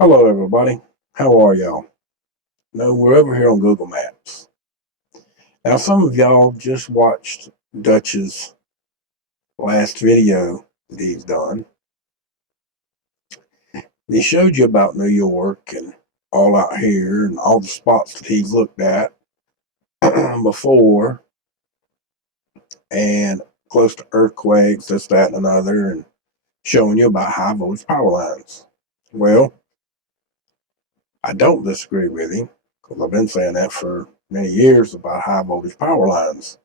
Hello, everybody. How are y'all? No, we're over here on Google Maps. Now, some of y'all just watched Dutch's last video that he's done. He showed you about New York and all out here and all the spots that he's looked at before and close to earthquakes, this, that, and another, and showing you about high voltage power lines. Well, I don't disagree with him because I've been saying that for many years about high voltage power lines.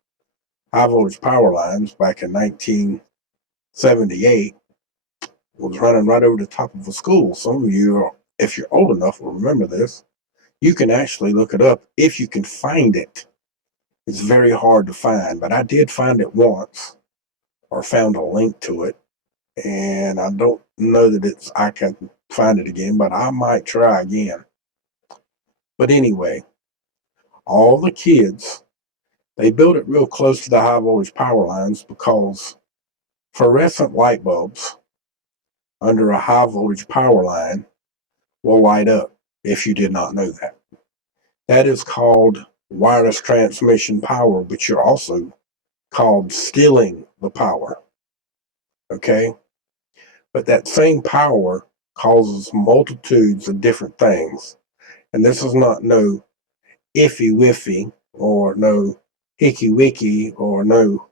High voltage power lines back in 1978 was running right over the top of a school. Some of you, if you're old enough, will remember this. You can actually look it up if you can find it. It's very hard to find, but I did find it once or found a link to it. And I don't know that I can find it again, but I might try again. But anyway, all the kids, they built it real close to the high voltage power lines because fluorescent light bulbs under a high voltage power line will light up if you did not know that. That is called wireless transmission power, but you're also called stealing the power. Okay? But that same power causes multitudes of different things. And this is not no iffy wiffy or no hickey wicky or no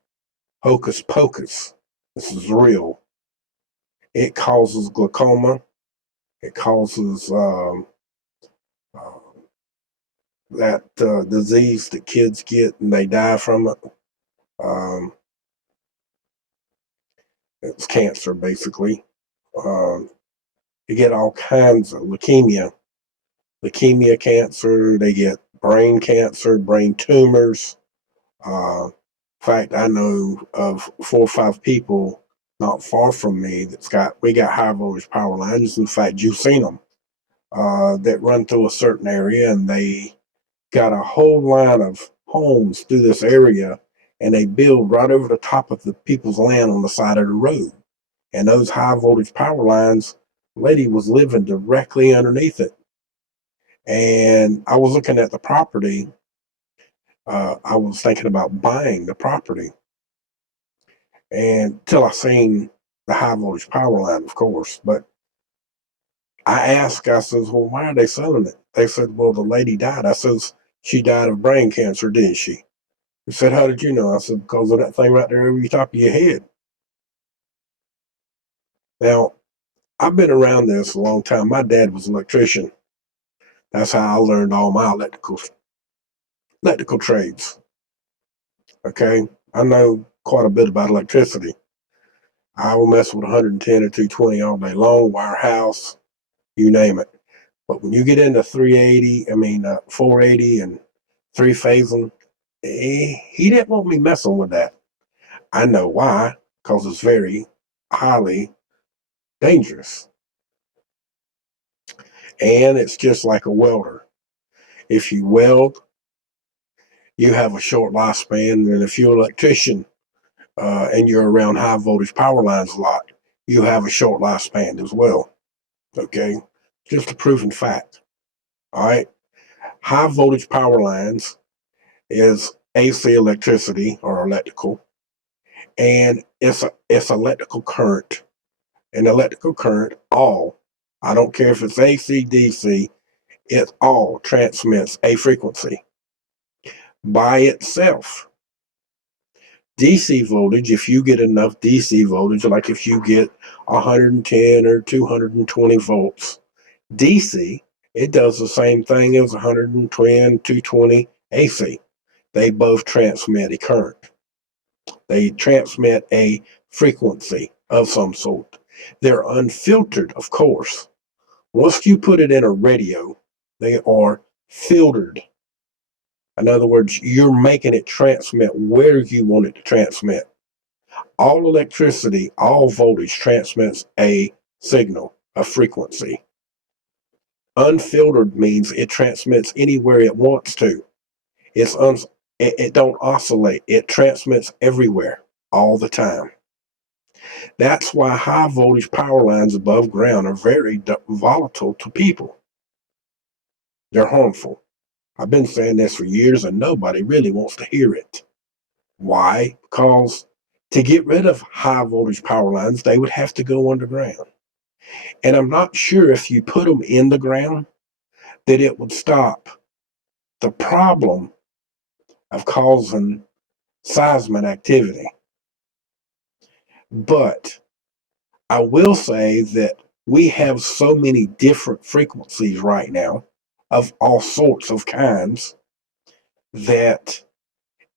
hocus pocus. This is real. It causes glaucoma. It causes uh, that disease that kids get and they die from it. Um, it's cancer, basically. Um, you get all kinds of leukemia cancer. They get brain cancer, brain tumors. In fact, I know of 4 or 5 people not far from me we got high voltage power lines. In fact, you've seen them that run through a certain area, and they got a whole line of homes through this area, and they build right over the top of the people's land on the side of the road. And those high voltage power lines, the lady was living directly underneath it. And I was looking at the property. I was thinking about buying the property, and till I seen the high voltage power line, of course. But I says, well, why are they selling it? They said, well, the lady died. I says, she died of brain cancer, didn't she? He said, how did you know? I said, because of that thing right there over the top of your head. Now, I've been around this a long time. My dad was an electrician. That's how I learned all my electrical trades. Okay. I know quite a bit about electricity. I will mess with 110 or 220 all day long, wire house, you name it. But when you get into 480 and three phasing, he didn't want me messing with that. I know why, because it's very highly dangerous. And it's just like a welder. If you weld, you have a short lifespan. And if you're an electrician and you're around high voltage power lines a lot, you have a short lifespan as well. Okay? Just a proven fact. All right? High voltage power lines is AC electricity or electrical, and it's electrical current. And electrical current, I don't care if it's AC, DC, it all transmits a frequency by itself. DC voltage, if you get enough DC voltage, like if you get 110 or 220 volts DC, it does the same thing as 110, 220 AC. They both transmit a current. They transmit a frequency of some sort. They're unfiltered, of course. Once you put it in a radio, they are filtered. In other words, you're making it transmit where you want it to transmit. All electricity, all voltage transmits a signal, a frequency. Unfiltered means it transmits anywhere it wants to. It don't oscillate. It transmits everywhere all the time. That's why high voltage power lines above ground are very volatile to people. They're harmful. I've been saying this for years and nobody really wants to hear it. Why? Because to get rid of high voltage power lines, they would have to go underground. And I'm not sure if you put them in the ground that it would stop the problem of causing seismic activity. But I will say that we have so many different frequencies right now of all sorts of kinds that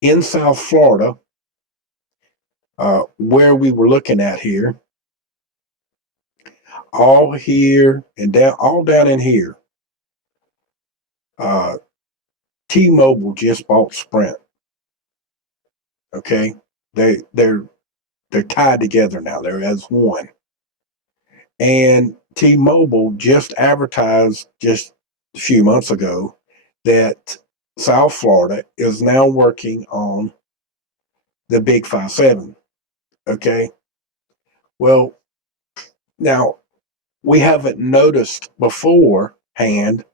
in South Florida, where we were looking at here, all here and down, all down in here, uh, T-Mobile just bought Sprint. Okay, they're tied together now. They're as one. And T-Mobile just advertised just a few months ago that South Florida is now working on the Big 5-7. Okay. Well, now we haven't noticed beforehand,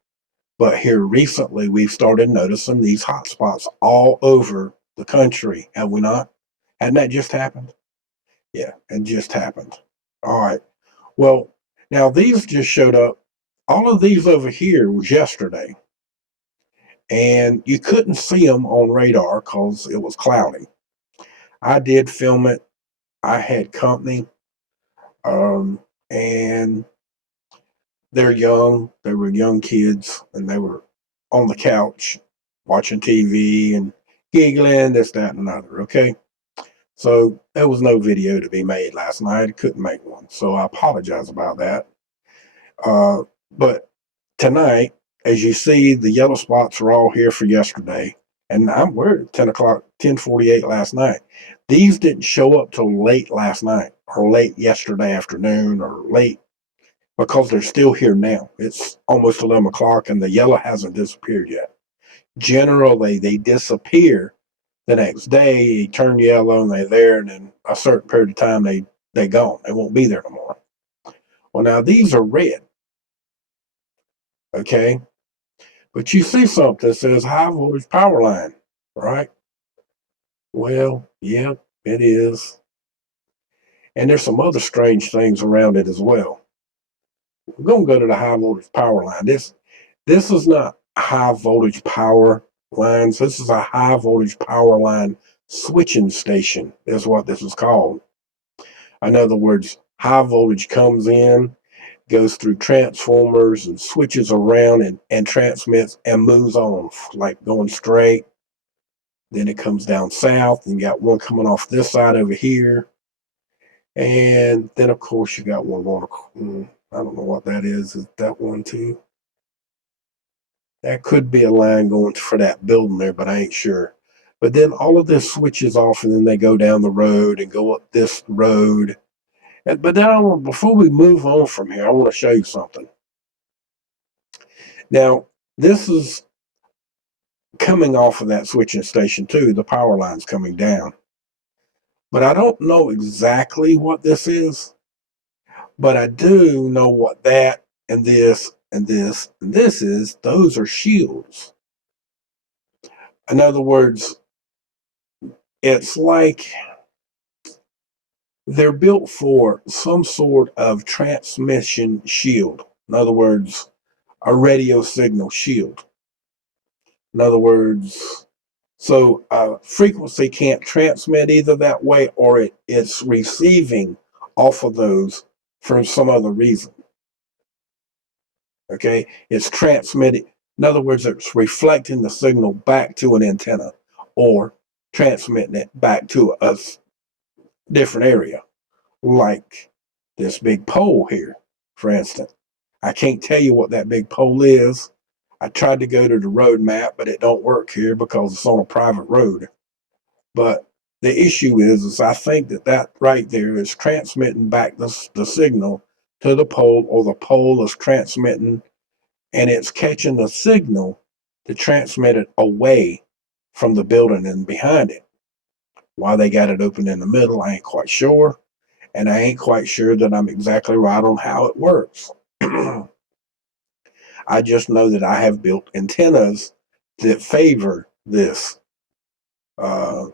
but here recently we've started noticing these hotspots all over the country. Have we not? Hadn't that just happened? Yeah, it just happened. All right. Well, now these just showed up. All of these over here was yesterday, and you couldn't see them on radar because it was cloudy. I did film it. I had company, and they're young. They were young kids, and they were on the couch watching TV and giggling, this, that, and another. Okay. So there was no video to be made last night. I couldn't make one. So I apologize about that. But tonight, as you see, the yellow spots are all here for yesterday. And we're at 10 o'clock, 10:48 last night. These didn't show up till late last night or late yesterday afternoon or late because they're still here now. It's almost 11 o'clock and the yellow hasn't disappeared yet. Generally, they disappear the next day, they turn yellow and they're there, and in a certain period of time, they gone. They won't be there no more. Well, now these are red. Okay. But you see something that says high voltage power line, right? Well, yeah, it is. And there's some other strange things around it as well. We're going to go to the high voltage power line. This is not high voltage power lines. This is a high voltage power line switching station is what this is called. In other words, high voltage comes in, goes through transformers and switches around and transmits and moves on, like going straight. Then it comes down south, and you got one coming off this side over here. And then, of course, you got one going. I don't know what that is. Is that one too? That could be a line going for that building there, but I ain't sure. But then all of this switches off, and then they go down the road and go up this road. But then before we move on from here, I want to show you something. Now, this is coming off of that switching station too. The power line's coming down. But I don't know exactly what this is. But I do know what that and this and this and this is. Those are shields. In other words, it's like they're built for some sort of transmission shield. In other words, a radio signal shield. In other words, so frequency can't transmit either that way or it's receiving off of those for some other reason. Okay, it's transmitting. In other words, it's reflecting the signal back to an antenna or transmitting it back to a different area, like this big pole here, for instance. I can't tell you what that big pole is. I tried to go to the road map, but it don't work here because it's on a private road. But the issue is I think that right there is transmitting back the signal to the pole, or the pole is transmitting and it's catching the signal to transmit it away from the building and behind it. Why they got it open in the middle, I ain't quite sure. and I ain't quite sure that I'm exactly right on how it works. I just know that I have built antennas that favor this. A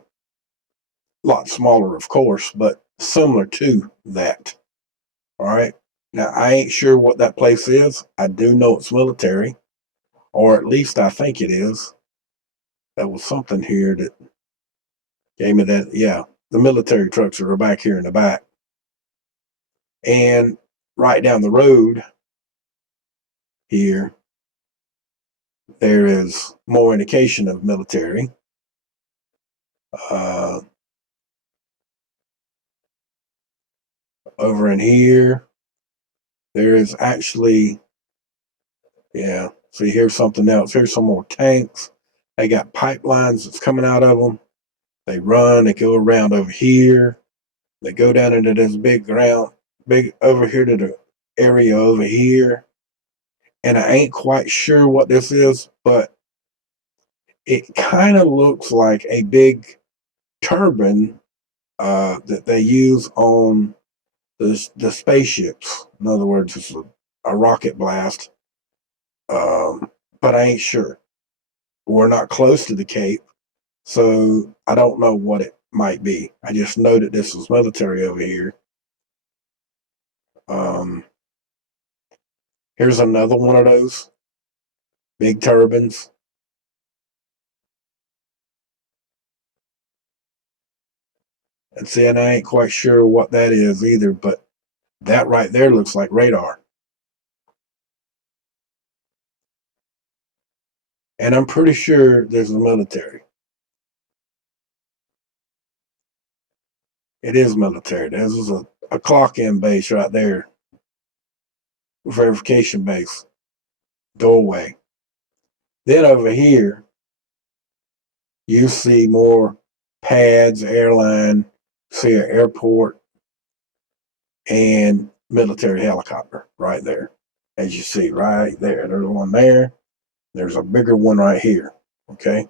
lot smaller, of course, but similar to that. All right. Now, I ain't sure what that place is. I do know it's military, or at least I think it is. There was something here that gave me that. Yeah, the military trucks are back here in the back. And right down the road here, there is more indication of military. Uh, Over in here, there is actually, yeah, see, here's something else. Here's some more tanks. They got pipelines that's coming out of them. They run, they go around over here. They go down into this big over here to the area over here. And I ain't quite sure what this is, but it kind of looks like a big turbine that they use on the spaceships. In other words, it's a rocket blast. But I ain't sure. We're not close to the Cape, so I don't know what it might be. I just know that this is military over here. Um, Here's another one of those big turbines. And see, and I ain't quite sure what that is either, but that right there looks like radar. And I'm pretty sure there's a military. It is military. There's a clock in base right there, verification base, doorway. Then over here, you see more pads, airline, see an airport, and military helicopter right there. As you see right there, there's one there. There's a bigger one right here. Okay.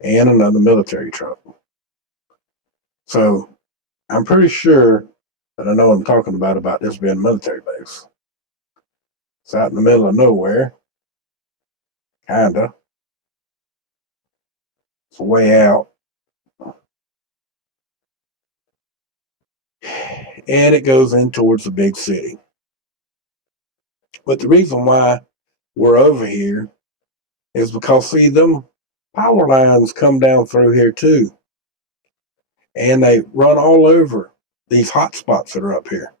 And another military truck. So I'm pretty sure that I know what I'm talking about this being a military base. It's out in the middle of nowhere. Kinda. It's way out. And it goes in towards the big city. But the reason why we're over here is because, see, them power lines come down through here too. And they run all over these hotspots that are up here.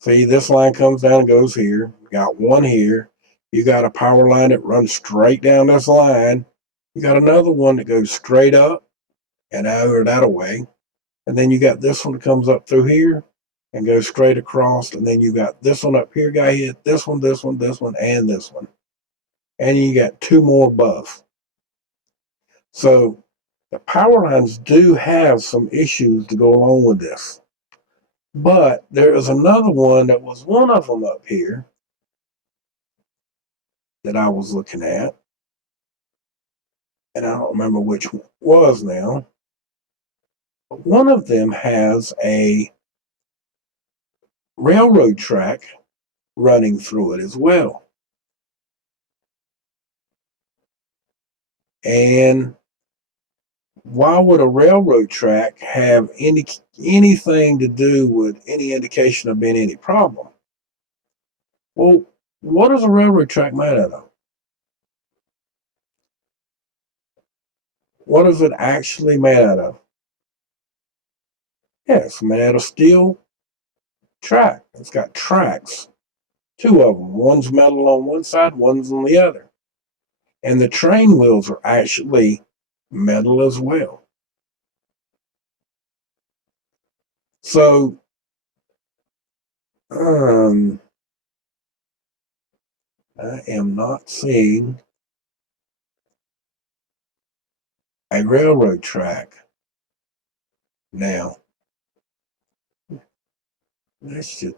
See, this line comes down and goes here. You got one here. You got a power line that runs straight down this line. You got another one that goes straight up and over that away. And then you got this one that comes up through here and goes straight across. And then you got this one up here, got hit, this one, and this one. And you got two more above. So the power lines do have some issues to go along with this. But there is another one that was one of them up here that I was looking at. And I don't remember which one it was now. But one of them has a railroad track running through it as well. And why would a railroad track have anything to do with any indication of being any problem? Well, what is a railroad track made out of? What is it actually made out of? Yeah, it's made out of steel track. It's got tracks, two of them. One's metal on one side, one's on the other. And the train wheels are actually metal as well. So, I am not seeing a railroad track now. That's just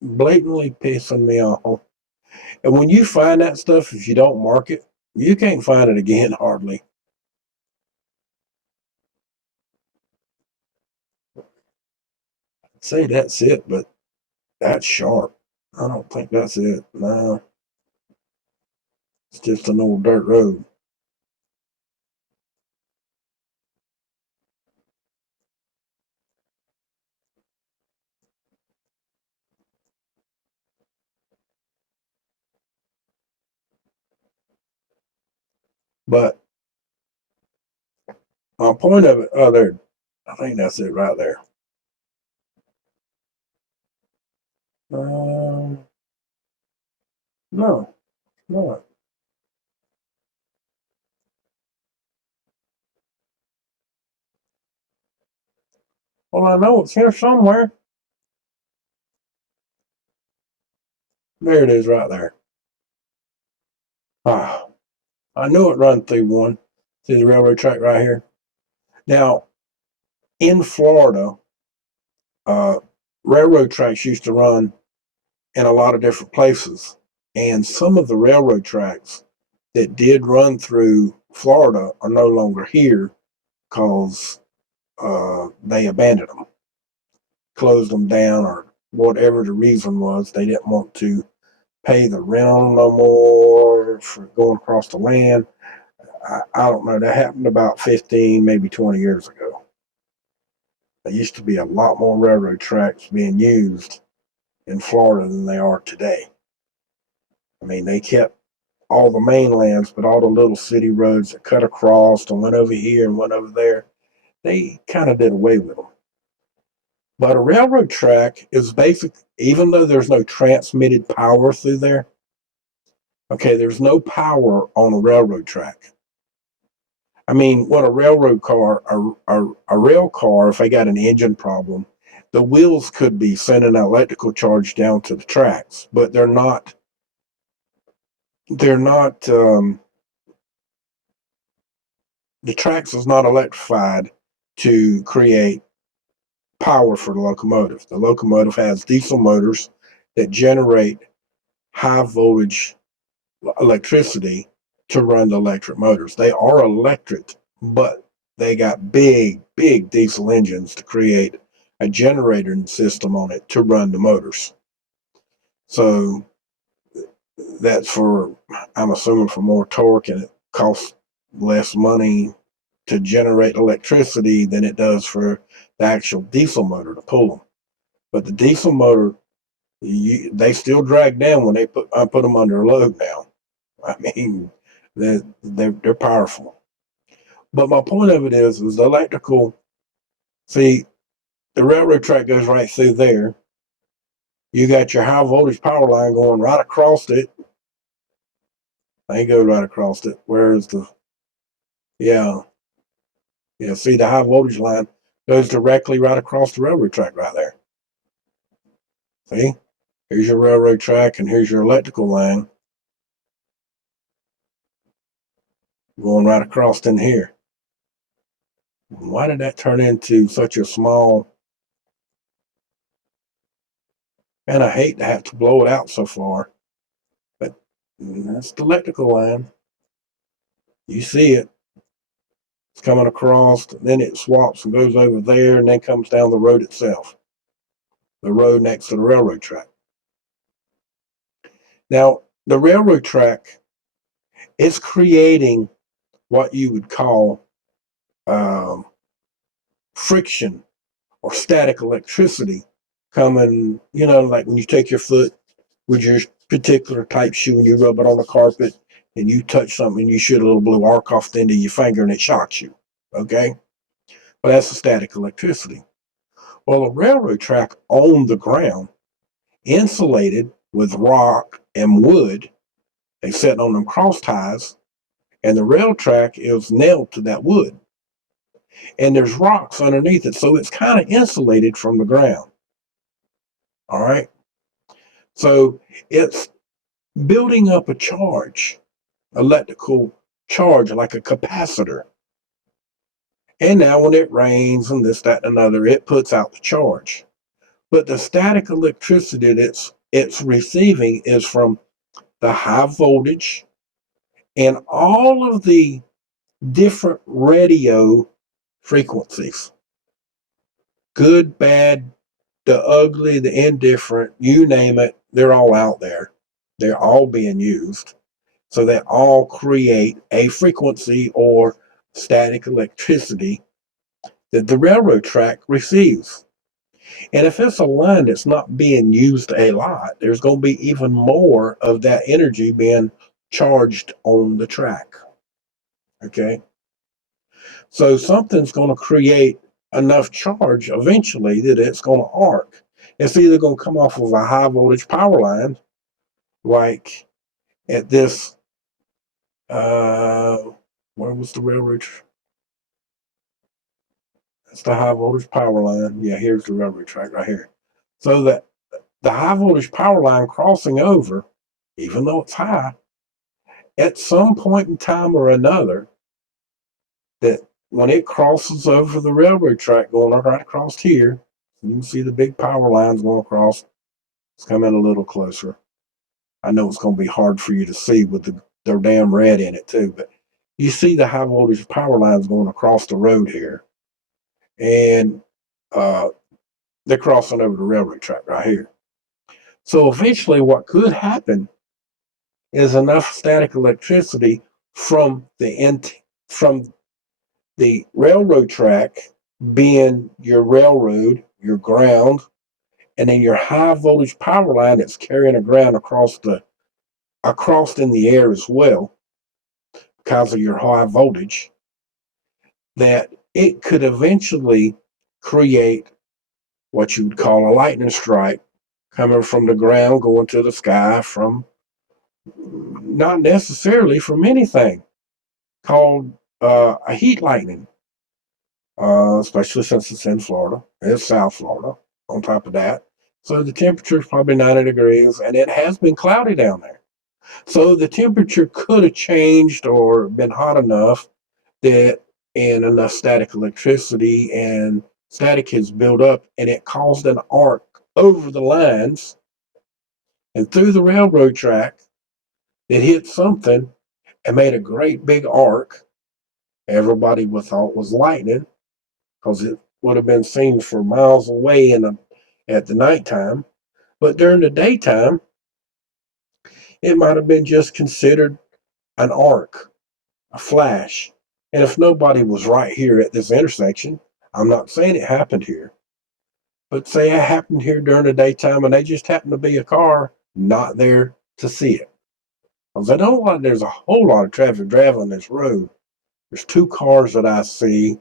blatantly pissing me off. And when you find that stuff, if you don't mark it, you can't find it again hardly. say that's it, but that's sharp. I don't think that's it. No, it's just an old dirt road. But my point of it, oh, there, I think that's it right there. Um, no, no. Well, I know it's here somewhere. There it is right there. Ah, I knew it run through one. See the railroad track right here? Now, in Florida, uh, railroad tracks used to run in a lot of different places. And some of the railroad tracks that did run through Florida are no longer here because they abandoned them, closed them down, or whatever the reason was. They didn't want to pay the rent on them no more for going across the land. I don't know. That happened about 15, maybe 20 years ago. There used to be a lot more railroad tracks being used in Florida than they are today. I mean, they kept all the mainlands, but all the little city roads that cut across and went over here and went over there, they kind of did away with them. But a railroad track is basic, even though there's no transmitted power through there. Okay, there's no power on a railroad track. I mean, what a railroad car, a rail car, if they got an engine problem, the wheels could be sending an electrical charge down to the tracks, but they're not. They're not. The tracks is not electrified to create power for the locomotive. The locomotive has diesel motors that generate high voltage electricity to run the electric motors. They are electric, but they got big diesel engines to create a generator system on it to run the motors. So that's for, I'm assuming, for more torque, and it costs less money to generate electricity than it does for the actual diesel motor to pull them. But the diesel motor, they still drag down when I put them under a load now. I mean, they're powerful. But my point of it is the electrical. See, the railroad track goes right through there. You got your high voltage power line going right across it. They go right across it. Whereas yeah, yeah. See, the high voltage line goes directly right across the railroad track right there. See, here's your railroad track, and here's your electrical line going right across in here. Why did that turn into such a small? And I hate to have to blow it out so far, but that's the electrical line. You see it. It's coming across, then it swaps and goes over there, and then comes down the road itself, the road next to the railroad track. Now, the railroad track is creating what you would call um, friction or static electricity coming, like when you take your foot with your particular type shoe and you rub it on the carpet and you touch something and you shoot a little blue arc off the end of your finger and it shocks you. Okay? Well, that's the static electricity. Well, a railroad track on the ground, insulated with rock and wood, they set on them cross ties, and the rail track is nailed to that wood. And there's rocks underneath it, so it's kind of insulated from the ground. All right. So it's building up a charge, electrical charge, like a capacitor. And now when it rains and this, that, and another, it puts out the charge. But the static electricity it's receiving is from the high voltage and all of the different radio frequencies, good, bad, the ugly, the indifferent, you name it, they're all out there. They're all being used. So they all create a frequency or static electricity that the railroad track receives. And if it's a line that's not being used a lot, there's going to be even more of that energy being charged on the track. Okay. So something's going to create enough charge eventually that it's going to arc. It's either going to come off of a high voltage power line, like at this, uh, where was the railroad? That's the high voltage power line. Yeah, here's the railroad track right here. So that the high voltage power line crossing over, even though it's high, at some point in time or another, that when it crosses over the railroad track going right across here, you can see the big power lines going across. Let's come in a little closer. I know it's going to be hard for you to see with the damn red in it too, but you see the high voltage power lines going across the road here, and they're crossing over the railroad track right here. So eventually, what could happen is enough static electricity from from the railroad track being your railroad, your ground, and then your high voltage power line that's carrying a ground across in the air as well because of your high voltage, that it could eventually create what you would call a lightning strike coming from the ground going to the sky from not necessarily from anything called a heat lightning, especially since it's in Florida. It's South Florida on top of that. So the temperature is probably 90 degrees and it has been cloudy down there. So the temperature could have changed or been hot enough that and enough static electricity and static has built up and it caused an arc over the lines and through the railroad track. It hit something and made a great big arc. Everybody would thought was lightning because it would have been seen for miles away at the nighttime. But during the daytime, it might have been just considered an arc, a flash. And if nobody was right here at this intersection, I'm not saying it happened here, but say it happened here during the daytime and they just happened to be a car not there to see it. Because I don't like there's a whole lot of traffic driving this road. There's 2 cars that I see.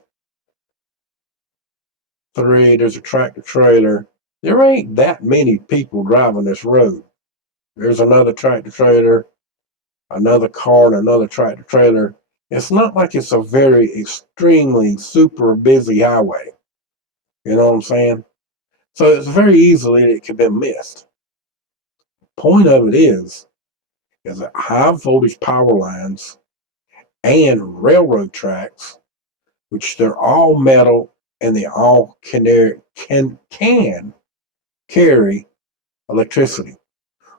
3, there's a tractor trailer. There ain't that many people driving this road. There's another tractor trailer, another car, and another tractor trailer. It's not like it's a very extremely super busy highway. You know what I'm saying? So it's very easily it can be missed. Point of it is that high voltage power lines and railroad tracks, which they're all metal and they all can carry electricity.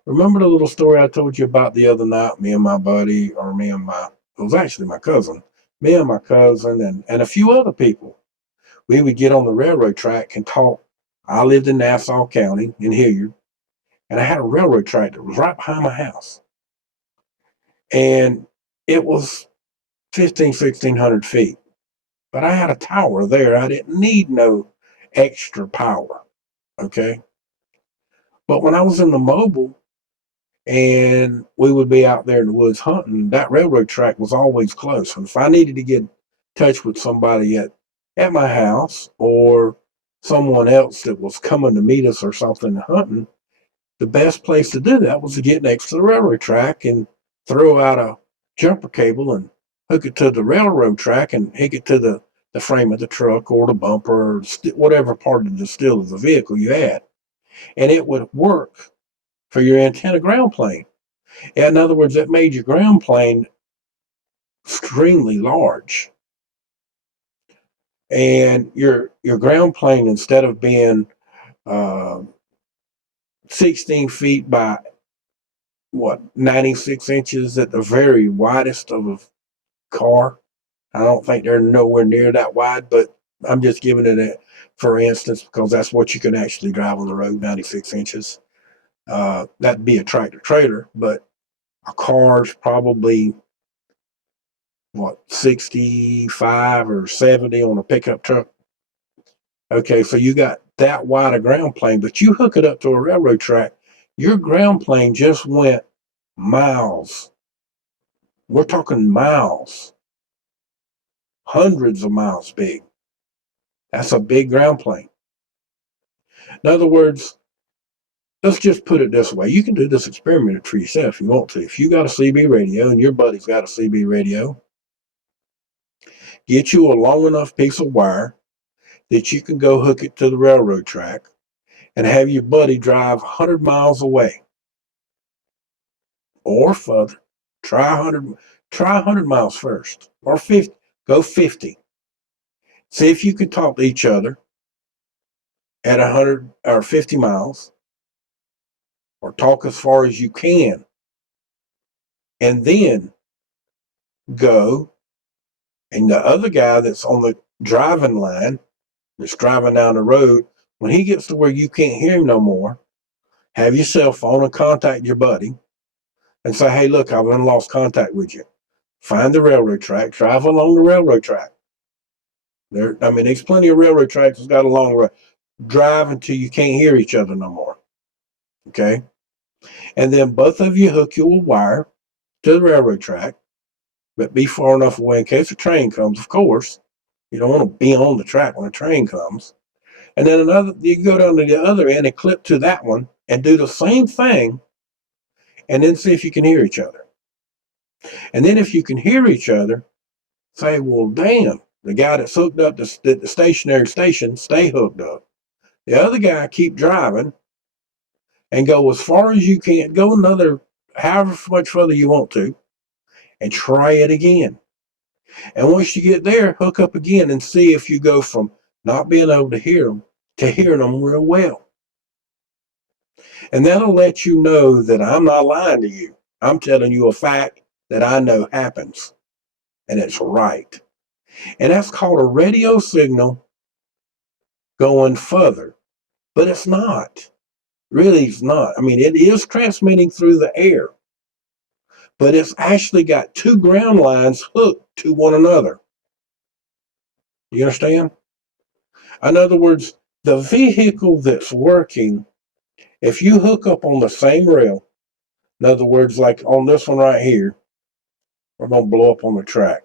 Remember the little story I told you about the other night? Me and my buddy, or it was actually my cousin, me and my cousin, and a few other people. We would get on the railroad track and talk. I lived in Nassau County in Hilliard, and I had a railroad track that was right behind my house. And it was 1,600 feet. But I had a tower there. I didn't need no extra power. Okay. But when I was in the mobile and we would be out there in the woods hunting, that railroad track was always close. And if I needed to get in touch with somebody at my house or someone else that was coming to meet us or something hunting, the best place to do that was to get next to the railroad track and throw out a jumper cable and hook it to the railroad track and hook it to the frame of the truck or the bumper or whatever part of the still of the vehicle you had. And it would work for your antenna ground plane. In other words, it made your ground plane extremely large. And your ground plane, instead of being uh, 16 feet by 96 inches at the very widest of a car. I don't think they're nowhere near that wide, but I'm just giving it for instance, because that's what you can actually drive on the road, 96 inches. That'd be a tractor trailer, but a car's probably what, 65 or 70 on a pickup truck. Okay, so you got that wide a ground plane, but you hook it up to a railroad track, your ground plane just went miles. We're talking miles, hundreds of miles big. That's a big ground plane. In other words, let's just put it this way. You can do this experiment for yourself if you want to. If you got a CB radio and your buddy's got a CB radio, get you a long enough piece of wire that you can go hook it to the railroad track and have your buddy drive 100 miles away or further. Try 100 miles first, or 50. Go 50. See if you can talk to each other at 100 or 50 miles, or talk as far as you can, and then go, and the other guy that's on the driving line, that's driving down the road, when he gets to where you can't hear him no more, have your cell phone and contact your buddy and say, hey, look, I've lost contact with you. Find the railroad track, drive along the railroad track. There's plenty of railroad tracks that's got a long road. Drive until you can't hear each other no more. Okay? And then both of you hook your wire to the railroad track, but be far enough away in case a train comes, of course. You don't want to be on the track when a train comes. And then you go down to the other end and clip to that one and do the same thing, and then see if you can hear each other. And then if you can hear each other, say, well, damn, the guy that's hooked up to the stationary station, stay hooked up. The other guy, keep driving and go as far as you can. Go another however much further you want to, and try it again. And once you get there, hook up again and see if you go from not being able to hear them to hearing them real well. And that'll let you know that I'm not lying to you. I'm telling you a fact that I know happens, and it's right. And that's called a radio signal going further. But it's not. Really, it's not. It is transmitting through the air, but it's actually got two ground lines hooked to one another. You understand? In other words, the vehicle that's working, if you hook up on the same rail, in other words, like on this one right here, we're going to blow up on the track.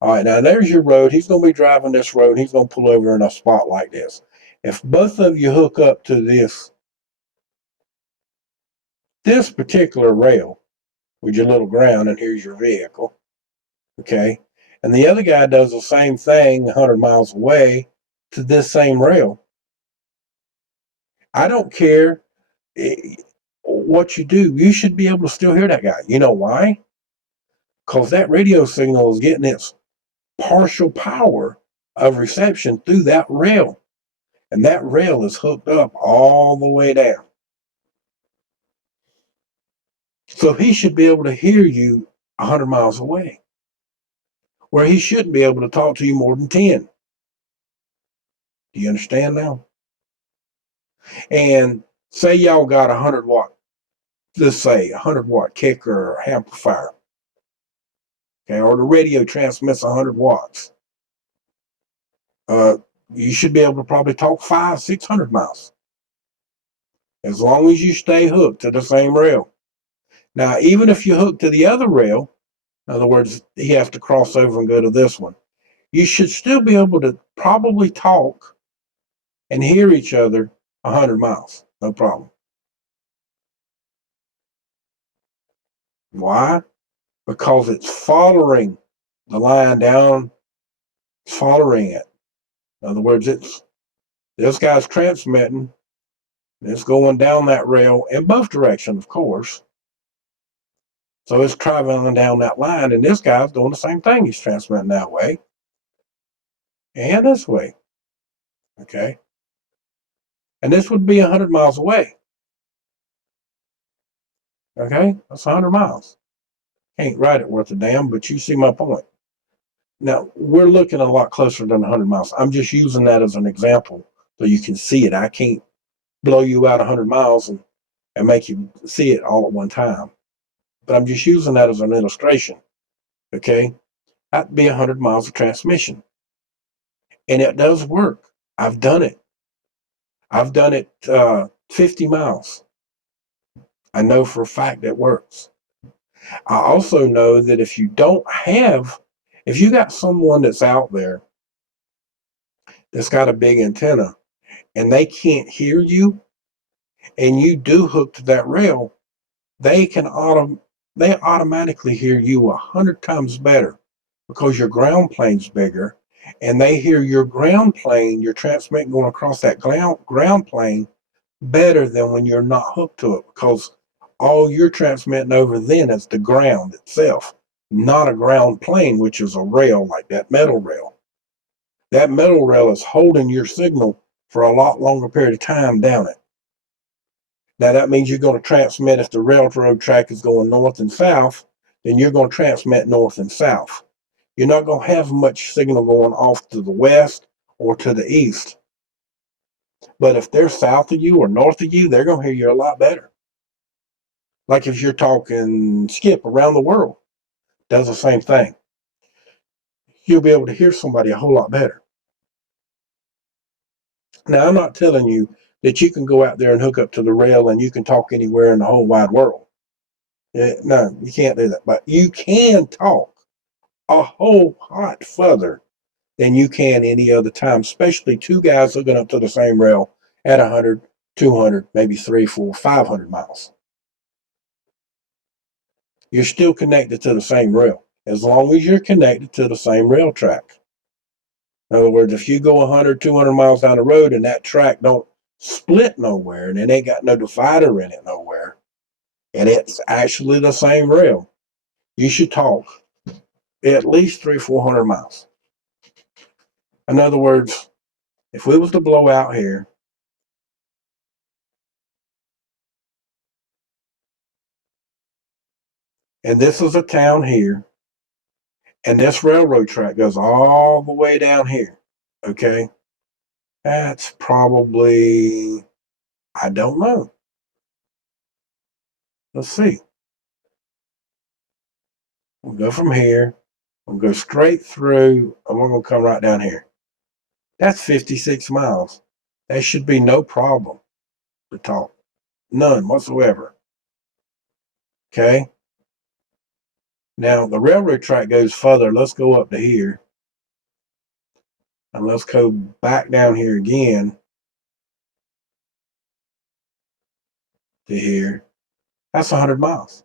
All right, now there's your road. He's going to be driving this road. He's going to pull over in a spot like this. If both of you hook up to this particular rail with your little ground, and here's your vehicle, okay, and the other guy does the same thing 100 miles away to this same rail, I don't care what you do, you should be able to still hear that guy. You know why? Because that radio signal is getting its partial power of reception through that rail, and that rail is hooked up all the way down. So he should be able to hear you 100 miles away, where he shouldn't be able to talk to you more than 10. Do you understand now? And say y'all got 100 watt, let's say 100 watt kicker or amplifier, okay, or the radio transmits 100 watts. You should be able to probably talk 500-600 miles, as long as you stay hooked to the same rail. Now, even if you hook to the other rail, in other words, he has to cross over and go to this one, you should still be able to probably talk and hear each other 100 miles, no problem. Why? Because it's following the line down, it's following it. In other words, this guy's transmitting, it's going down that rail in both directions, of course. So it's traveling down that line, and this guy's doing the same thing. He's transmitting that way and this way, okay? And this would be 100 miles away, okay? That's 100 miles. Can't write it worth a damn, but you see my point. Now, we're looking a lot closer than 100 miles. I'm just using that as an example so you can see it. I can't blow you out 100 miles and make you see it all at one time. But I'm just using that as an illustration. Okay. That'd be 100 miles of transmission. And it does work. I've done it. I've done it 50 miles. I know for a fact it works. I also know that if you got someone that's out there that's got a big antenna and they can't hear you and you do hook to that rail, they can they automatically hear you 100 times better because your ground plane's bigger and they hear your ground plane, your transmitting going across that ground plane better than when you're not hooked to it because all you're transmitting over then is the ground itself, not a ground plane, which is a rail like that metal rail. That metal rail is holding your signal for a lot longer period of time down it. Now that means you're going to transmit if the railroad track is going north and south, then you're going to transmit north and south. You're not going to have much signal going off to the west or to the east. But if they're south of you or north of you, they're going to hear you a lot better. Like if you're talking skip around the world, does the same thing. You'll be able to hear somebody a whole lot better. Now, I'm not telling you that you can go out there and hook up to the rail and you can talk anywhere in the whole wide world. No, you can't do that. But you can talk a whole lot further than you can any other time, especially two guys hooking up to the same rail at 100, 200, maybe 3, 4, 500 miles. You're still connected to the same rail as long as you're connected to the same rail track. In other words, if you go 100, 200 miles down the road and that track don't split nowhere and it ain't got no divider in it nowhere, and it's actually the same rail, you should talk at least 300, 400 miles. In other words, if we was to blow out here, and this is a town here, and this railroad track goes all the way down here, okay? That's probably, I don't know. Let's see. We'll go from here. We'll go straight through, and we're going to come right down here. That's 56 miles. That should be no problem to talk. None whatsoever. Okay? Now, the railroad track goes further. Let's go up to here. And let's go back down here again to here. That's 100 miles.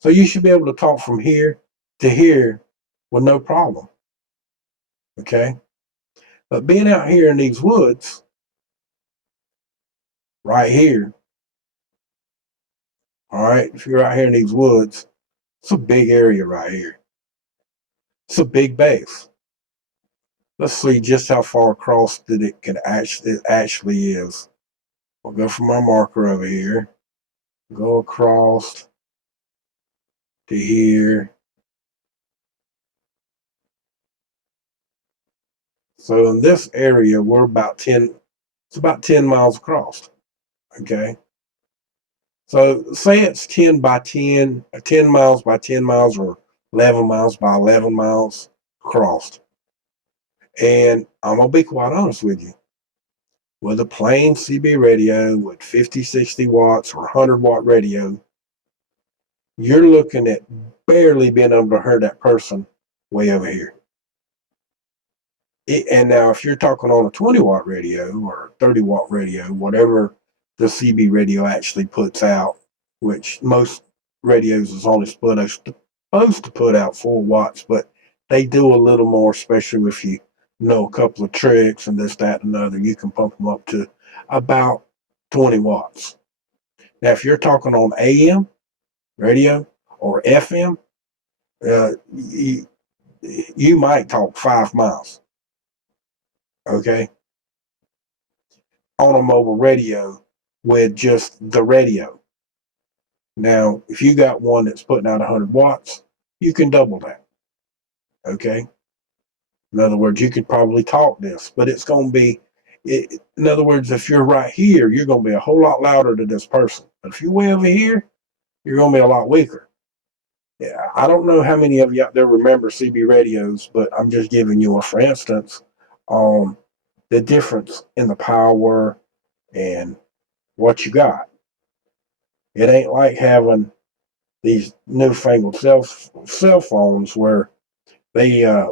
So you should be able to talk from here to here with no problem. Okay? But being out here in these woods, right here, all right, if you're out here in these woods, it's a big area right here. It's a big base. Let's see just how far across that it actually is. We'll go from our marker over here, go across to here. So in this area, we're about 10, it's about 10 miles across. Okay. So say it's 10 by 10, 10 miles by 10 miles, or 11 miles by 11 miles across. And I'm going to be quite honest with you. With a plain CB radio with 50, 60 watts or 100-watt radio, you're looking at barely being able to hear that person way over here. And now if you're talking on a 20-watt radio or 30-watt radio, whatever the CB radio actually puts out, which most radios is only supposed to put out 4 watts, but they do a little more, especially if you know a couple of tricks and this, that, and another. You can pump them up to about 20 watts. Now, if you're talking on AM radio or FM, you might talk 5 miles. Okay, on a mobile radio with just the radio. Now, if you got one that's putting out 100 watts, you can double that. Okay, In other words, you could probably talk this, but it's going to be, in other words, if you're right here, you're going to be a whole lot louder to this person. But if you're way over here, you're going to be a lot weaker. Yeah, I don't know how many of you out there remember CB radios, but I'm just giving you a for instance on the difference in the power and what you got. It ain't like having these newfangled cell phones where they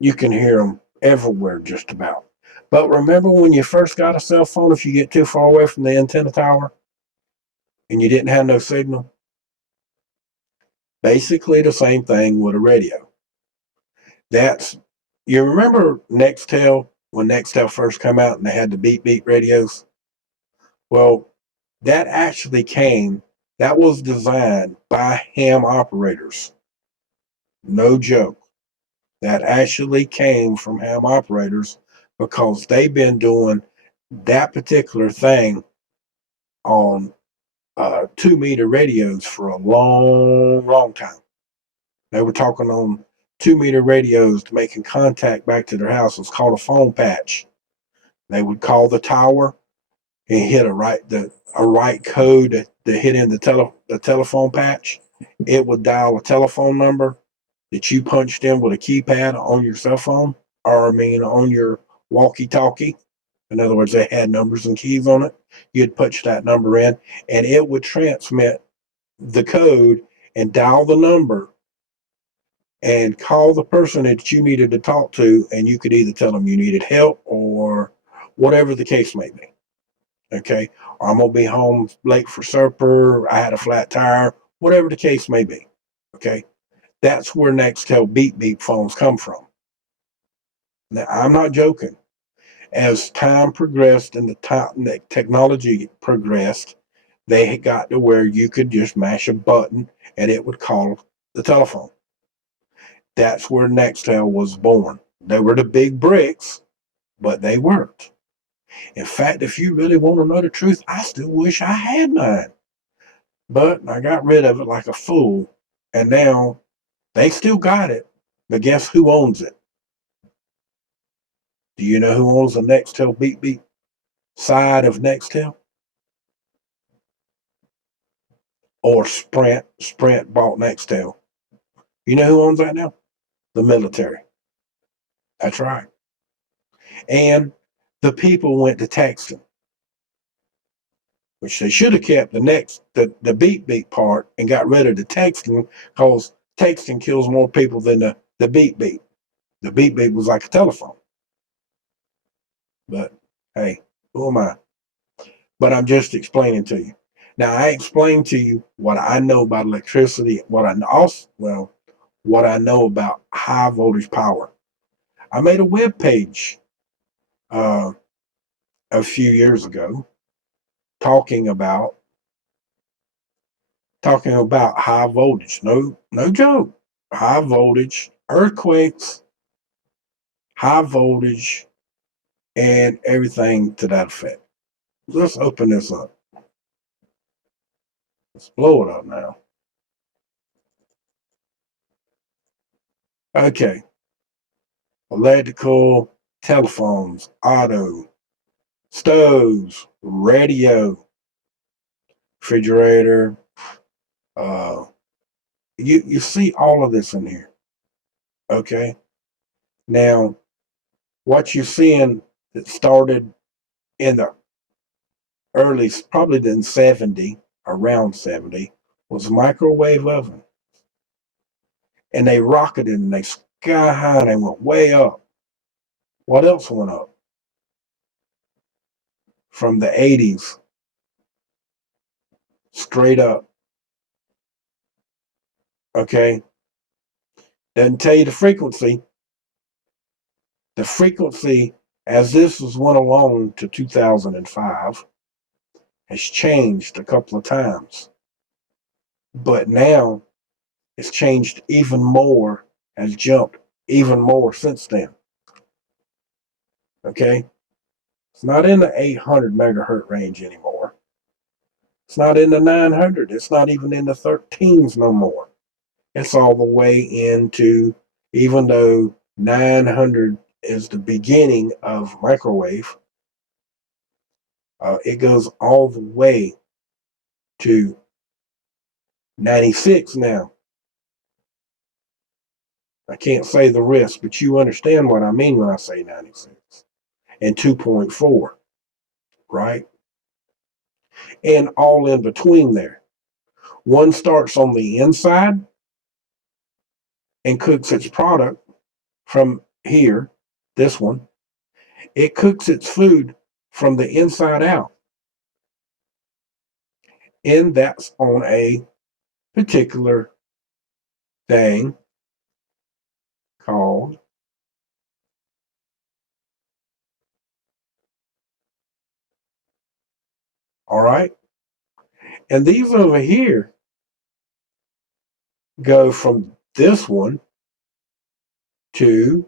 you can hear them everywhere just about. But remember when you first got a cell phone, if you get too far away from the antenna tower and you didn't have no signal? Basically the same thing with a radio. That's, you remember Nextel, when Nextel first came out and they had the beep beep radios? Well, that actually came, that was designed by ham operators. No joke. That actually came from ham operators because they've been doing that particular thing on 2-meter radios for a long time. They were talking on 2-meter radios to making contact back to their house. It's called a phone patch. They would call the tower and hit a right code to hit in the telephone patch. It would dial a telephone number that you punched in with a keypad on your cell phone, or I mean on your walkie-talkie. In other words, they had numbers and keys on it. You'd punch that number in, and it would transmit the code and dial the number and call the person that you needed to talk to, and you could either tell them you needed help or whatever the case may be. Okay, or I'm gonna be home late for supper, I had a flat tire, whatever the case may be. Okay, that's where Nextel beep beep phones come from. Now, I'm not joking. As time progressed and the technology progressed, they got to where you could just mash a button and it would call the telephone. That's where Nextel was born. They were the big bricks, but they worked. In fact, if you really want to know the truth, I still wish I had mine. But I got rid of it like a fool, and now they still got it. But guess who owns it? Do you know who owns the Nextel beep beep side of Nextel? Or Sprint? Sprint bought Nextel. You know who owns that now? The military. That's right. And the people went to texting, which they should have kept the beep beep part and got rid of the texting, because texting kills more people than the beep beep. The beep beep was like a telephone. But hey, who am I? But I'm just explaining to you. Now I explained to you what I know about electricity, what I know about high voltage power. I made a web page uh, a few years ago talking about high voltage. No joke. High voltage, earthquakes, high voltage, and everything to that effect. Let's open this up. Let's blow it up now. Okay. Electrical, telephones, auto, stoves, radio, refrigerator. Uh, you see all of this in here. Okay. Now, what you're seeing that started in the early, probably in 70, around 70, was microwave oven. And they rocketed and they sky high and they went way up. What else went up? From the 80s, straight up. Okay. Doesn't tell you the frequency. The frequency, as this was went along to 2005, has changed a couple of times. But now it's changed even more, has jumped even more since then. Okay? It's not in the 800 megahertz range anymore. It's not in the 900. It's not even in the 13s no more. It's all the way into, even though 900 is the beginning of microwave. It goes all the way to 96 now. I can't say the rest, but you understand what I mean when I say 96. And 2.4, right? And all in between there. One starts on the inside and cooks its product from here, this one. It cooks its food from the inside out. And that's on a particular thing called, all right? And these over here go from this one to,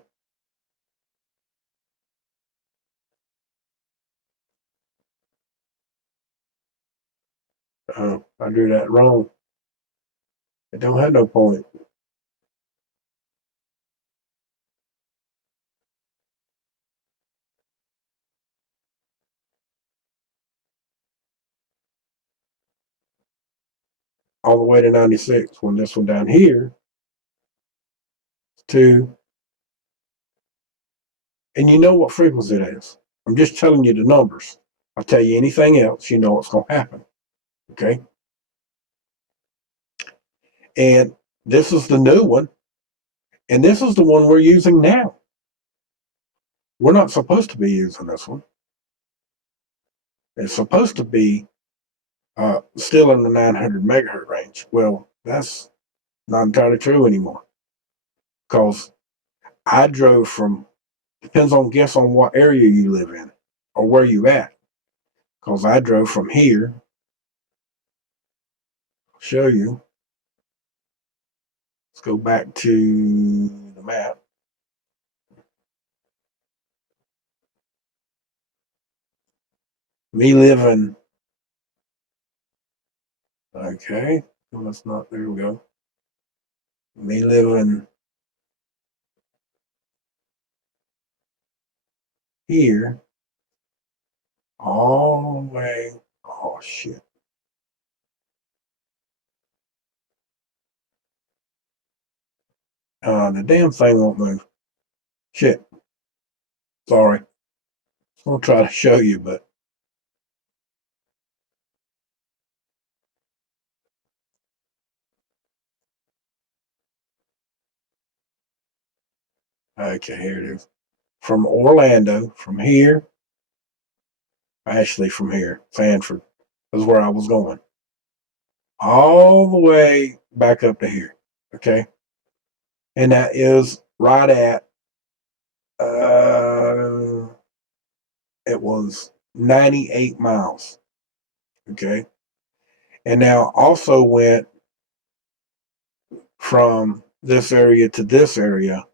I drew that wrong. It don't have no point. All the way to 96. When this one down here to, and you know what frequency it is. I'm just telling you the numbers. I'll tell you anything else, you know what's going to happen. Okay. And this is the new one. And this is the one we're using now. We're not supposed to be using this one. It's supposed to be still in the 900 megahertz range. Well, that's not entirely true anymore. Because I drove from, depends on, guess on what area you live in or where you at. Because I drove from here, I'll show you. Let's go back to the map. Me living, okay, well, that's not, there we go. Me living here all the way, oh shit. The damn thing won't move. Shit. Sorry. I'll try to show you, but okay, here it is. From Orlando, from here, actually from here, Sanford, is where I was going. All the way back up to here. Okay. And that is right at it was 98 miles. Okay. And now also went from this area to this area.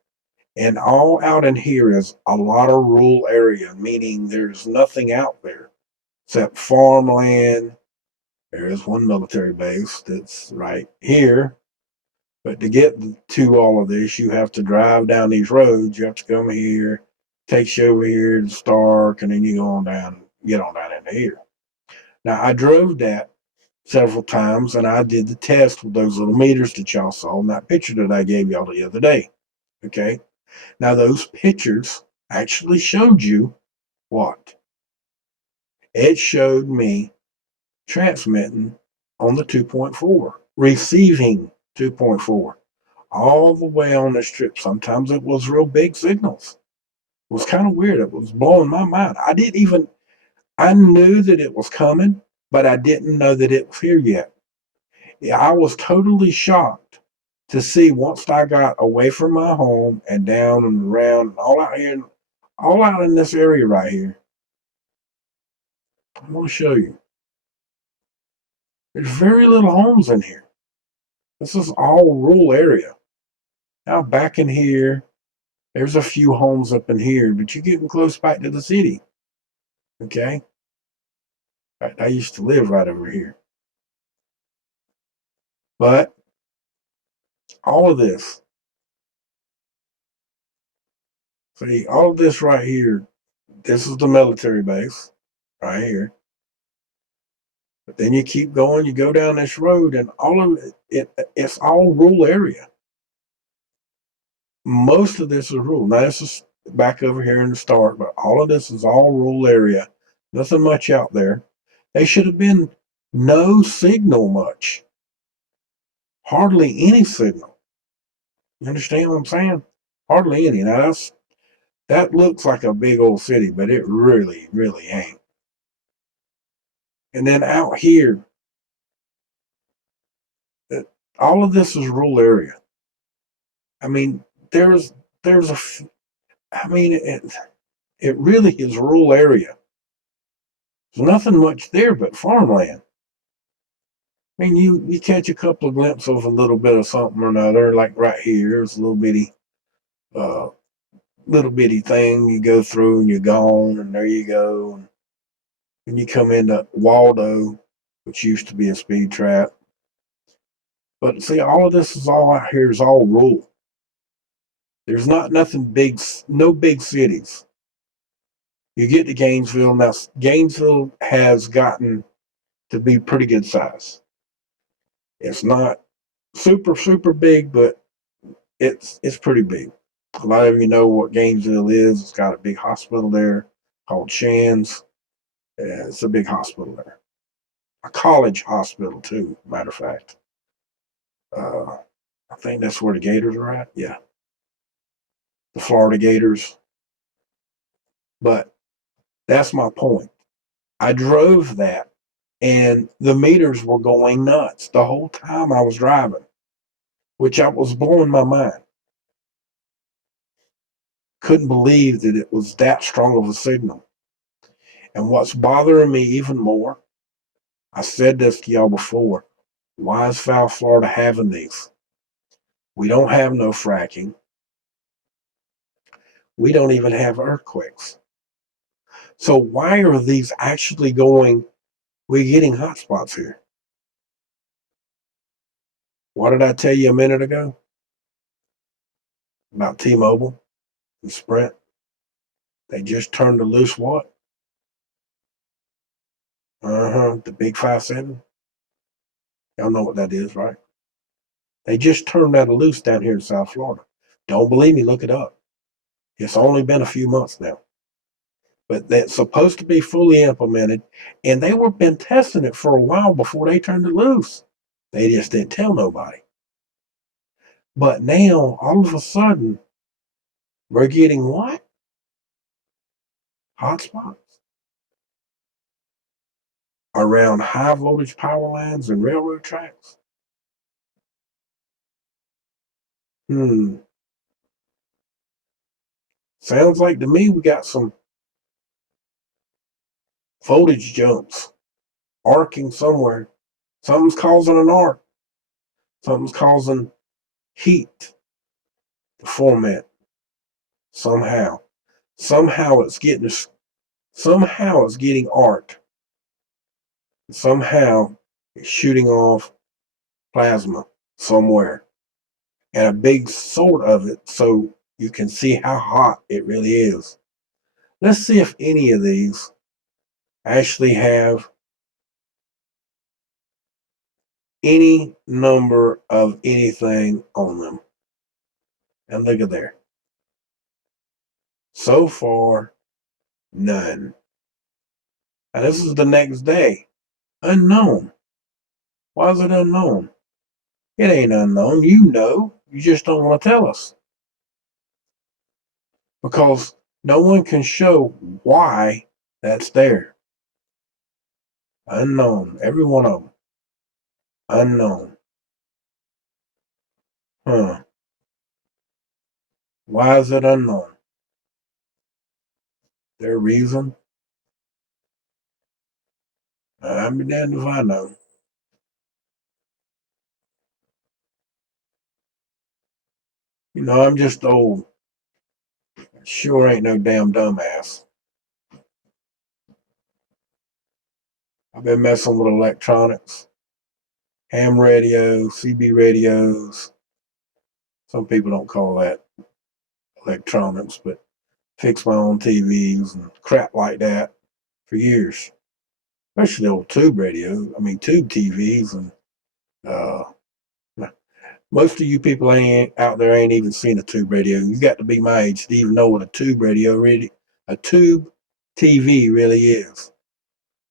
And all out in here is a lot of rural area, meaning there's nothing out there except farmland. There is one military base that's right here. But to get to all of this, you have to drive down these roads. You have to come here, takes you over here to Stark, and then you go on down, get on down into here. Now, I drove that several times, and I did the test with those little meters that y'all saw in that picture that I gave y'all the other day. Okay. Now, those pictures actually showed you what? It showed me transmitting on the 2.4, receiving 2.4, all the way on this trip. Sometimes it was real big signals. It was kind of weird. It was blowing my mind. I knew that it was coming, but I didn't know that it was here yet. Yeah, I was totally shocked to see once I got away from my home and down and around and all out here, all out in this area right here. I want to show you. There's very little homes in here. This is all rural area. Now back in here, there's a few homes up in here, but you're getting close back to the city. Okay. I used to live right over here. But all of this See, all of this right here, this is the military base right here. But then you keep going, you go down this road, and all of it's all rural area. Most of this is rural. Now, this is back over here in the start, but all of this is all rural area. Nothing much out there. They should have been no signal much. Hardly any signal. You understand what I'm saying? Hardly any. Now, that looks like a big old city, but it really, really ain't. And then out here, all of this is rural area. I mean, there's a, I mean, it really is rural area. There's nothing much there but farmland. I mean, you catch a couple of glimpses of a little bit of something or another, like right here. There's a uh, little bitty thing you go through, and you're gone, and there you go. And you come into Waldo, which used to be a speed trap. But see, all of this is all out here is all rural. There's not nothing big, no big cities. You get to Gainesville. Now, Gainesville has gotten to be pretty good size. It's not super, super big, but it's pretty big. A lot of you know what Gainesville is. It's got a big hospital there called Shands. Yeah, it's a big hospital there. A college hospital, too, matter of fact. Uh, I think that's where the Gators are at. Yeah, the Florida Gators. But that's my point. I drove that, and the meters were going nuts the whole time I was driving, which I was blowing my mind. Couldn't believe that it was that strong of a signal. And what's bothering me even more, I said this to y'all before, why is South Florida having these? We don't have no fracking. We don't even have earthquakes. So why are these actually going, we're getting hotspots here? What did I tell you a minute ago about T-Mobile and Sprint? They just turned a loose what? The big 5-7. Y'all know what that is, right? They just turned that loose down here in South Florida. Don't believe me, look it up. It's only been a few months now. But that's supposed to be fully implemented, and they were been testing it for a while before they turned it loose. They just didn't tell nobody. But now, all of a sudden, we're getting what? Hotspots around high voltage power lines and railroad tracks. Sounds like to me we got some voltage jumps arcing somewhere. Something's causing an arc. Something's causing heat to format somehow. Somehow it's getting arced. Somehow it's shooting off plasma somewhere. And a big sort of it so you can see how hot it really is. Let's see if any of these actually have any number of anything on them. And look at there. So far, none. And this is the next day. Unknown. Why is it unknown? It ain't unknown. You know. You just don't want to tell us. Because no one can show why that's there. Unknown. Every one of them. Unknown. Why is it unknown? Their reason? I'm damned if I know. You know, I'm just old. Sure ain't no damn dumbass. I've been messing with electronics, ham radio, CB radios. Some people don't call that electronics, but fix my own TVs and crap like that for years, especially the old tube radio. I mean, tube TVs. And uh, most of you people ain't out there ain't even seen a tube radio. You got to be my age to even know what a tube a tube TV really is.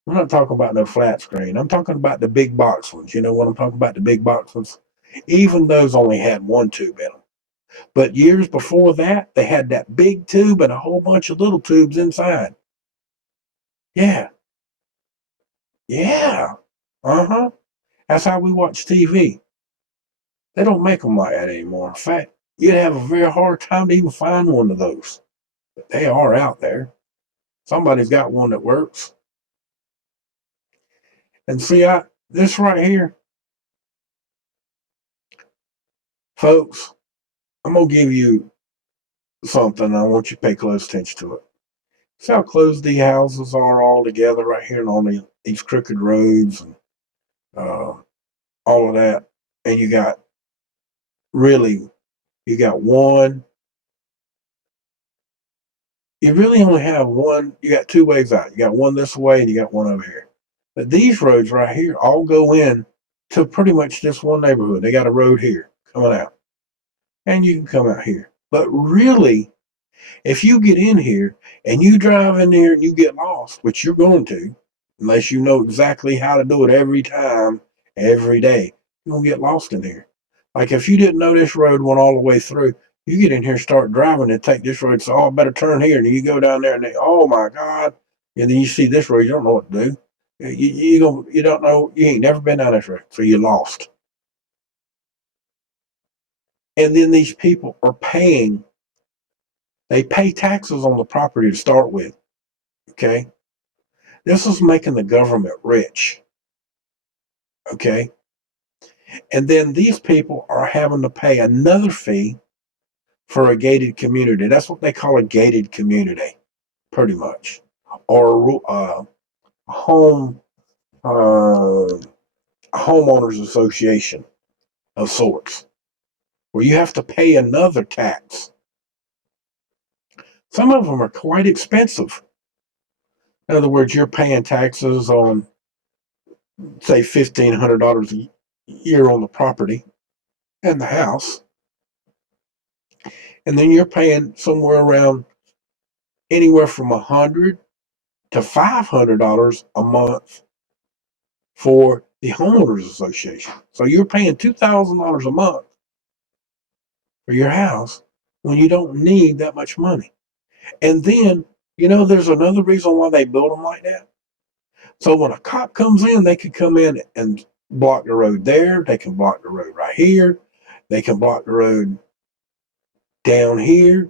I'm not talking about no flat screen. I'm talking about the big box ones. You know what I'm talking about? The big box ones. Even those only had one tube in them. But years before that, they had that big tube and a whole bunch of little tubes inside. Yeah. Yeah. Uh-huh. That's how we watch TV. They don't make them like that anymore. In fact, you'd have a very hard time to even find one of those. But they are out there. Somebody's got one that works. And see, this right here, folks, I'm going to give you something. I want you to pay close attention to it. See how close the houses are all together right here and on these crooked roads and all of that. And you got one. You really only have one. You got two ways out. You got one this way and you got one over here. But these roads right here all go in to pretty much just one neighborhood. They got a road here coming out. And you can come out here. But really, if you get in here and you drive in there and you get lost, which you're going to, unless you know exactly how to do it every time, every day, you're going to get lost in here. Like if you didn't know this road went all the way through, you get in here, start driving and take this road and say, oh, I better turn here. And you go down there and they, oh my God. And then you see this road, you don't know what to do. You don't know, you ain't never been down this road, so you're lost. And then these people are they pay taxes on the property to start with. Okay. This is making the government rich. Okay. And then these people are having to pay another fee for a gated community. That's what they call a gated community, pretty much. Or home homeowners association of sorts, where you have to pay another tax. Some of them are quite expensive. In other words, you're paying taxes on, say, $1,500 a year on the property and the house. And then you're paying somewhere around anywhere from $100 to $500 a month for the homeowners association. So you're paying $2,000 a month for your house when you don't need that much money. And then, there's another reason why they build them like that. So when a cop comes in, they can come in and block the road there. They can block the road right here. They can block the road down here,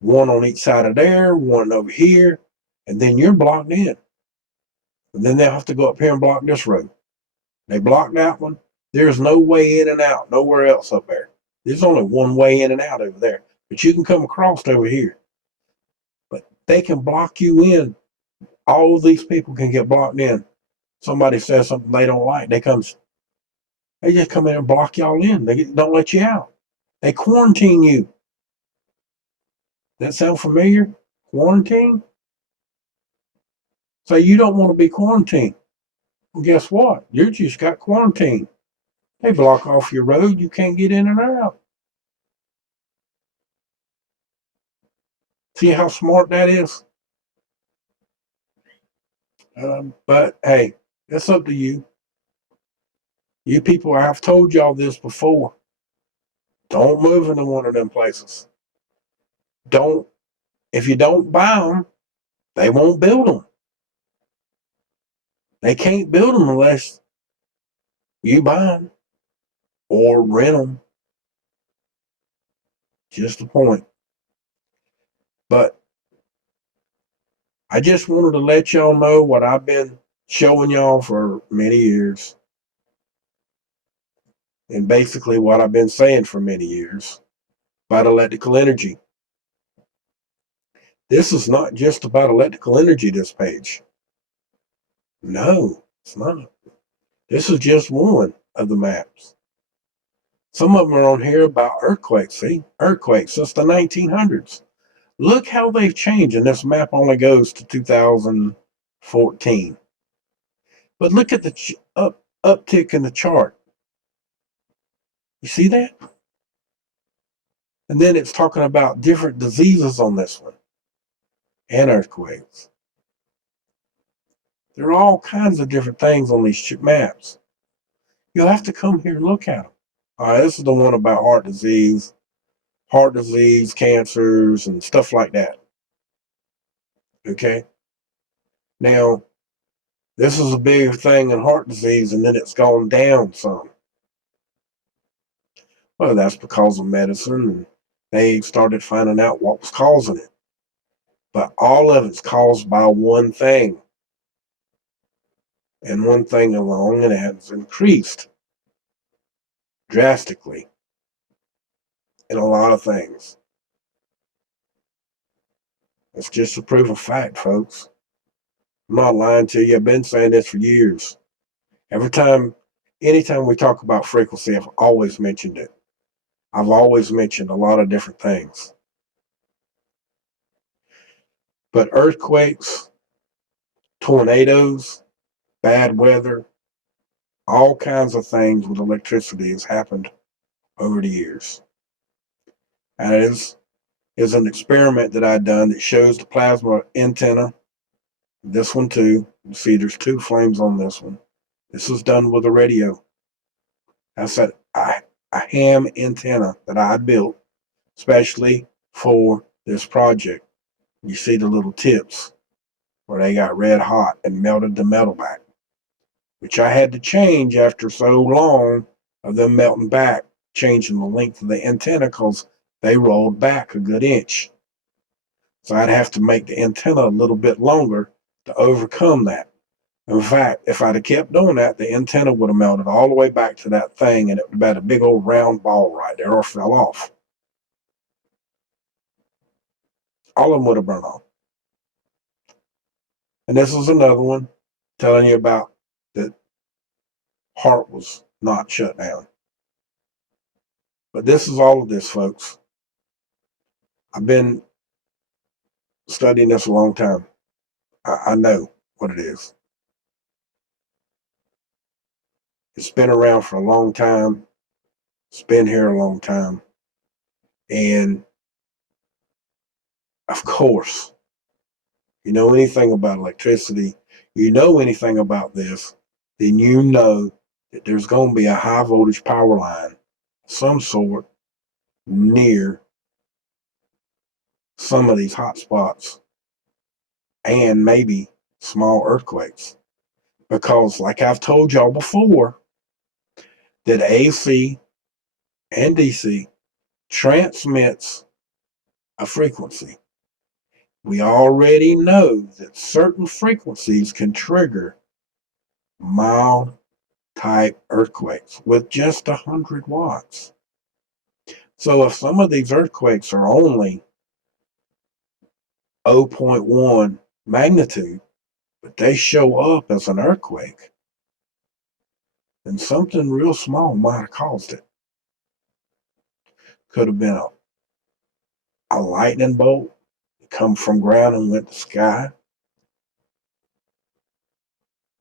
one on each side of there, one over here, and then you're blocked in. And then they'll have to go up here and block this road. They block that one. There's no way in and out, nowhere else up there. There's only one way in and out over there, but you can come across over here. But they can block you in. All of these people can get blocked in. Somebody says something they don't like, they just come in and block y'all in. They don't let you out. They quarantine you. That sound familiar? Quarantine? So you don't want to be quarantined. Well, guess what? You just got quarantined. They block off your road. You can't get in and out. See how smart that is? But hey, it's up to you. You people, I've told y'all this before. Don't move into one of them places. If you don't buy them, they won't build them. They can't build them unless you buy them or rent them. Just the point. But I just wanted to let y'all know what I've been showing y'all for many years. And basically what I've been saying for many years about electrical energy. This is not just about electrical energy, this page. No, it's not. This is just one of the maps. Some of them are on here about earthquakes. See, earthquakes since the 1900s. Look how they've changed, and this map only goes to 2014. But look at the uptick in the chart. You see that? And then it's talking about different diseases on this one and earthquakes. There are all kinds of different things on these maps. You'll have to come here and look at them. All right, this is the one about heart disease, cancers, and stuff like that. Okay? Now, this is a big thing in heart disease, and then it's gone down some. Well, that's because of medicine, and they started finding out what was causing it. But all of it's caused by one thing, and one thing alone, and it has increased drastically in a lot of things. It's just a proof of fact, folks. I'm not lying to you. I've been saying this for years. Anytime we talk about frequency, I've always mentioned it. I've always mentioned a lot of different things. But earthquakes, tornadoes, bad weather, all kinds of things with electricity has happened over the years. And it is an experiment that I've done that shows the plasma antenna. This one too. You see there's two flames on this one. This was done with a radio. That's a ham antenna that I built especially for this project. You see the little tips where they got red hot and melted the metal back, which I had to change after so long of them melting back, changing the length of the antenna because they rolled back a good inch. So I'd have to make the antenna a little bit longer to overcome that. In fact, if I'd have kept doing that, the antenna would have melted all the way back to that thing, and it would have been a big old round ball right there or fell off. All of them would have burned off. And this is another one telling you about that heart was not shut down. But this is all of this, folks. I've been studying this a long time. I know what it is. It's been around for a long time. It's been here a long time. And of course, you know anything about electricity, you know anything about this, then you know that there's going to be a high voltage power line of some sort near some of these hot spots and maybe small earthquakes. Because like I've told y'all before, that AC and DC transmits a frequency. We already know that certain frequencies can trigger mild type earthquakes with just 100 watts. So if some of these earthquakes are only 0.1 magnitude, but they show up as an earthquake, then something real small might have caused it. Could have been a lightning bolt that come from ground and went to sky.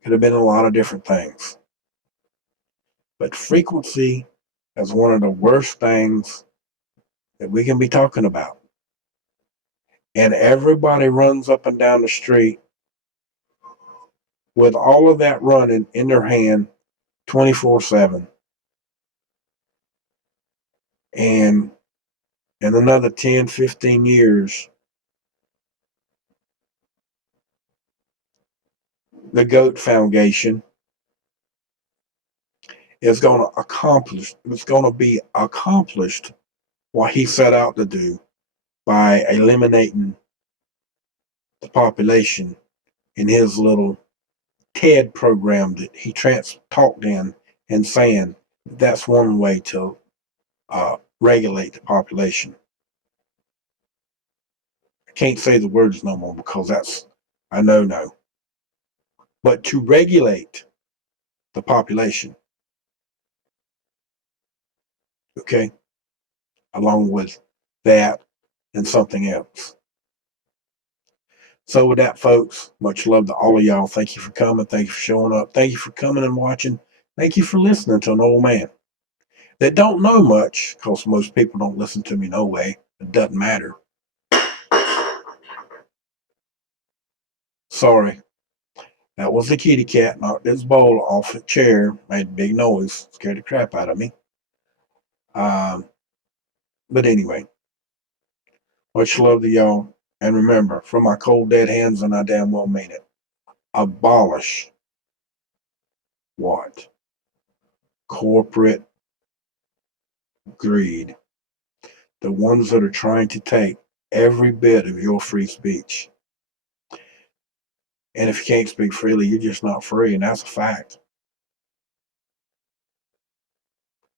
Could have been a lot of different things. But frequency is one of the worst things that we can be talking about. And everybody runs up and down the street with all of that running in their hand 24/7. And in another 10, 15 years, the GOAT Foundation is going to accomplish, it's going to be accomplished what he set out to do by eliminating the population in his little TED program that he talked in and saying that's one way to regulate the population. I can't say the words no more because that's a no-no. But to regulate the population, okay, along with that and something else. So with that, folks, much love to all of y'all. Thank you for coming. Thank you for showing up. Thank you for coming and watching. Thank you for listening to an old man that don't know much, because most people don't listen to me no way. It doesn't matter. Sorry. That was the kitty cat. Knocked his bowl off the chair. Made a big noise. Scared the crap out of me. But anyway, much love to y'all. And remember, from my cold dead hands, and I damn well mean it, abolish what? Corporate greed. The ones that are trying to take every bit of your free speech. And if you can't speak freely, you're just not free, and that's a fact.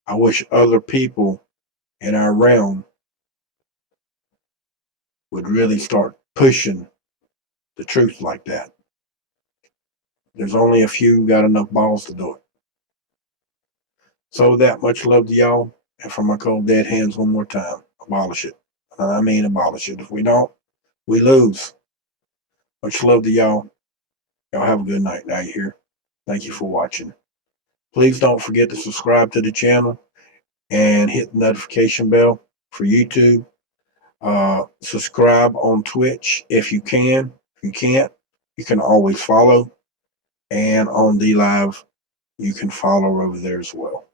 I wish other people in our realm would really start pushing the truth like that. There's only a few who got enough balls to do it. So that much love to y'all. And from my cold dead hands, one more time, abolish it. I mean, abolish it. If we don't, we lose. Much love to y'all. Y'all have a good night. Now you here. Thank you for watching. Please don't forget to subscribe to the channel and hit the notification bell for YouTube. Subscribe on Twitch if you can. If you can't, you can always follow. And on D Live, you can follow over there as well.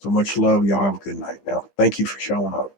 So much love. Y'all have a good night now. Thank you for showing up.